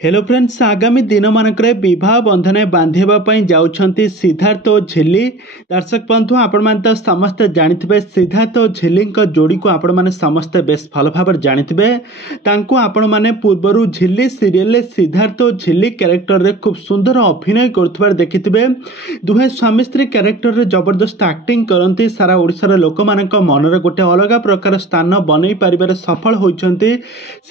Hello friends, आगामी दिन मानक बह बंधन बांधवाई जाऊँच सिद्धार्थ और झिल्ली। दर्शक बंधु आपण मैंने तो समस्ते जानी सिद्धार्थ और झिल्ली जोड़ी को आपण मैंने समस्ते बेस भल भाव जानी आपण मैंने पूर्वर झिल्ली सीरियल सिद्धार्थ और झिल्ली क्यारेक्टर रे खूब सुंदर अभिनय कर देखि दुहे स्वामी स्त्री क्यारेक्टर जबरदस्त एक्टिंग करती सारा ओडिशार लोक मान मनरे गोटे अलग प्रकार स्थान बनई पारिबार सफल होइछन्ति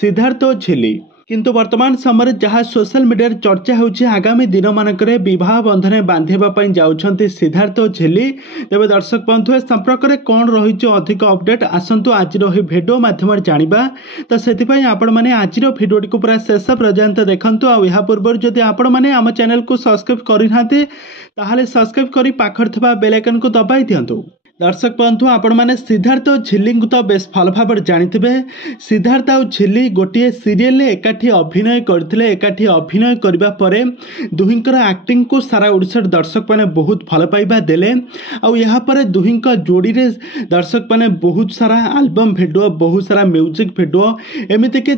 सिद्धार्थ और झिल्ली। किंतु वर्तमान समय जहाँ सोशल मीडिया चर्चा होछि आगामी दिन मानक बह बंधन बांधवाई जाऊँच सिद्धार्थ और झिल्ली। तेज दर्शक बंधु ए संपर्क में कौन रही अधिक अपडेट आसतु आज भिडियो माध्यम जाना। तो से आपण मैंने आज भिडियोटी को पूरा शेष पर्यंत देखंतु। आ पूर्व जदि आपण मैंने आम चैनल को सब्सक्राइब करना सब्सक्राइब कर पाखर थिबा बेल आइकन को दबाई दियंतु। दर्शक बंधु आपण मैंने सिद्धार्थ और झिल्ली को तो बेस भल भाव जानी सिद्धार्थ और झिल्ली गोटे सीरियल एकाठी अभिनय करते एकाठी अभिनय करने पर दुहिंकर एक्टिंग को सारा ओडिशा दर्शक मैंने बहुत भल पाइबा देले। आपर दुहिंक जोड़ी रे दर्शक मैंने बहुत सारा एल्बम भिडियो बहुत सारा म्यूजिक भिडियो एमतीक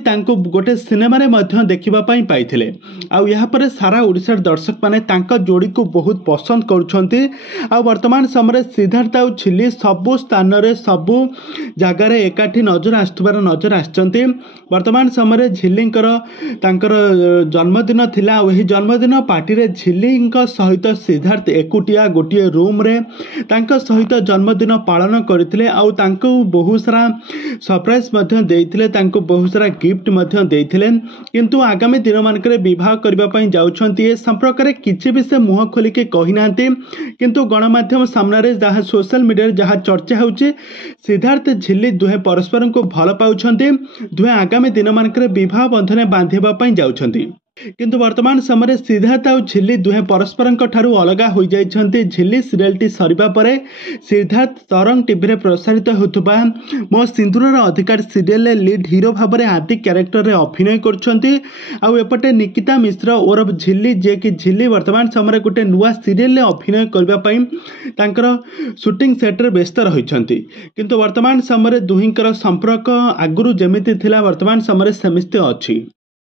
गोटे सिनेमा देखापी पाई आपर सारा ओडिशा दर्शक मैंने जोड़ी को बहुत पसंद कर वर्तमान समय सिद्धार्थ और झिल्ली सबु स्थान सबु जगार एकाठी नजर आसुबार नजर आसचंती। वर्तमान समय झिल्लींकर जन्मदिन थिला वही जन्मदिन पार्टी रे झिल्ली सहित सिद्धार्थ एकुटिया गोटे रूम रे सहित जन्मदिन पालन करथिले आउ तांको बहुत सारा सरप्राइज देइथिले तांको बहुत सारा गिफ्ट देइथिले। किंतु आगामी दिन मानक विवाह करबा पई जाउछंती ए संपर्क रे किछि भी से मुह खोली के कहि नांती। किंतु गणमाध्यम सामने जहाँ सोशल मीडिया जहाँ चर्चा होछि सिद्धार्थ झिल्ली दुहे परस्पर को भल पाउछंती दुहे आगामी दिन मानक विवाह बंधन बांधवा पई जाउछंती। किंतु वर्तमान समय सिद्धार्थ और झिल्ली दुहे परस्पर ठारू अलग हो जाइछंती। झिल्ली सीरियलटी सरिबा परे सिद्धार्थ तरंग टीवी रे प्रसारित होतबा मो सिंदूरर अधिकार सीरियल लीड हीरो भाव में आदि क्यारेक्टर रे अभिनय करछंती। आउ एपटे निकिता मिश्र ओरफ झिल्ली जे कि झिल्ली वर्तमान समय गोटे नुआ सीरियल अभिनय करबा पई तांकर शूटिंग सेट रे व्यस्त रहिछंती। किंतु वर्तमान समय दुहिंकर संपर्क आगुरु जेमिति थिला वर्तमान समय सेमिति अछि।